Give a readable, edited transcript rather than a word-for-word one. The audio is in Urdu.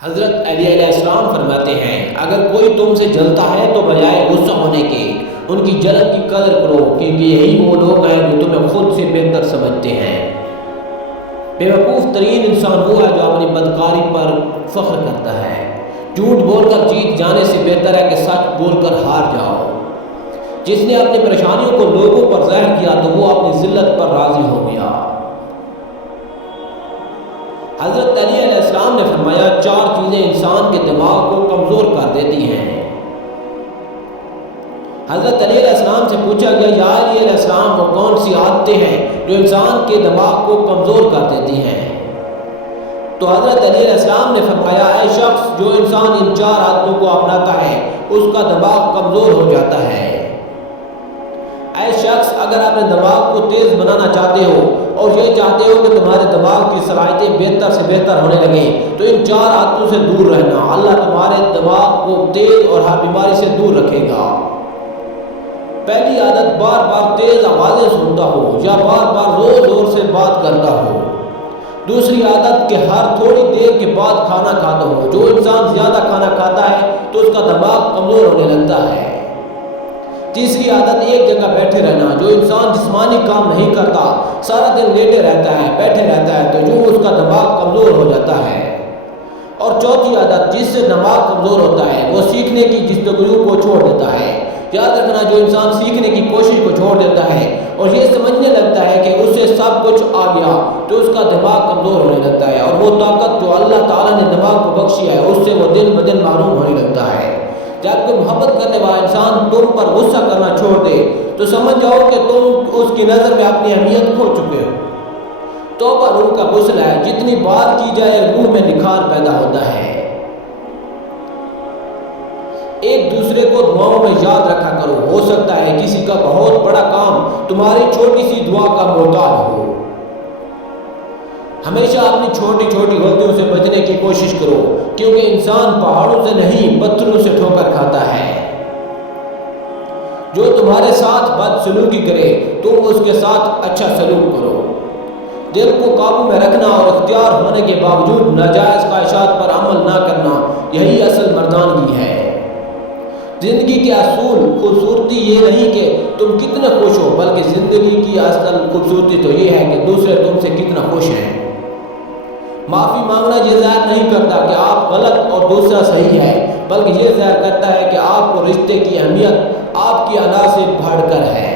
حضرت علی علیہ السلام فرماتے ہیں اگر کوئی تم سے جلتا ہے تو بجائے غصہ ہونے کے ان کی جلن کی قدر کرو، کیونکہ یہی وہ لوگ ہیں جو تمہیں خود سے بہتر سمجھتے ہیں۔ بے وقوف ترین انسان وہ ہے جو اپنی بدکاری پر فخر کرتا ہے۔ جھوٹ بول کر جیت جانے سے بہتر ہے کہ سچ بول کر ہار جاؤ۔ جس نے اپنی پریشانیوں کو لوگوں پر ظاہر کیا تو وہ اپنی ذلت پر راضی ہو گیا۔ حضرت علی علیہ السلام نے فرمایا 4 چیزیں انسان کے دماغ کو کمزور کر دیتی ہیں۔ حضرت علی علیہ السلام سے پوچھا گیا یا علی علیہ السلام وہ کون سی عادتیں ہیں جو انسان کے دماغ کو کمزور کر دیتی ہیں؟ تو حضرت علی علیہ السلام نے فرمایا اے شخص جو انسان ان 4 عادتوں کو اپناتا ہے اس کا دماغ کمزور ہو جاتا ہے۔ اے شخص اگر اپنے دماغ کو تیز بنانا چاہتے ہو اور یہ چاہتے ہو کہ تمہارے دماغ کی صلاحیتیں بہتر سے بہتر ہونے لگیں تو ان 4 عادتوں سے دور رہنا۔ اللہ تمہارے دماغ کو تیز اور ہر بیماری سے دور رکھے گا۔ پہلی عادت بار بار تیز آوازیں سنتا ہو یا بار بار زور زور سے بات کرتا ہو۔ دوسری عادت کہ ہر تھوڑی دیر کے بعد کھانا کھاتا ہو۔ جو انسان زیادہ کھانا کھاتا ہے تو اس کا دماغ کمزور ہونے لگتا ہے۔ تیسری عادت ایک جگہ بیٹھے رہنا۔ جو انسان جسمانی کام نہیں کرتا سارا دن لیٹے رہتا ہے بیٹھے رہتا ہے تو جو اس کا دماغ کمزور ہو جاتا ہے۔ اور چوتھی عادت جس سے دماغ کمزور ہوتا ہے وہ سیکھنے کی جستجو کو چھوڑ دیتا ہے۔ یاد رکھنا جو انسان سیکھنے کی کوشش کو چھوڑ دیتا ہے اور یہ سمجھنے لگتا ہے کہ اس سے سب کچھ آ گیا تو اس کا دماغ کمزور ہونے لگتا ہے اور وہ طاقت جو اللہ تعالیٰ نے دماغ کو بخشی ہے اس سے وہ دن بدن محروم ہونے لگتا ہے۔ جب کوئی محبت کرنے والا انسان تم پر غصہ کرنا چھوڑ دے تو سمجھ جاؤ کہ تم اس کی نظر میں اپنی اہمیت کھو چکے ہو۔ توبہ روح کا غسل ہے، جتنی بار کی جائے روح میں نکھار پیدا ہوتا ہے۔ ایک دوسرے کو دعاؤں میں یاد رکھا کرو، ہو سکتا ہے کسی کا بہت بڑا کام تمہاری چھوٹی سی دعا کا محتاج ہو۔ ہمیشہ اپنی چھوٹی چھوٹی غلطیوں سے بچنے کی کوشش کرو، کیونکہ انسان پہاڑوں سے نہیں پتھروں سے ٹھوکر کھاتا ہے۔ جو تمہارے ساتھ بد سلوکی کرے تم اس کے ساتھ اچھا سلوک کرو۔ دل کو قابو میں رکھنا اور اختیار ہونے کے باوجود ناجائز خواہشات پر عمل نہ کرنا یہی اصل مردانگی ہے۔ زندگی کے اصول خوبصورتی یہ نہیں کہ تم کتنے خوش ہو، بلکہ زندگی کی اصل خوبصورتی تو یہ ہے کہ دوسرے تم سے کتنا خوش ہیں۔ معافی مانگنا یہ ظاہر نہیں کرتا کہ آپ غلط اور دوسرا صحیح ہے، بلکہ یہ ظاہر کرتا ہے کہ آپ کو رشتے کی اہمیت آپ کی ادا سے بڑھ کر ہے۔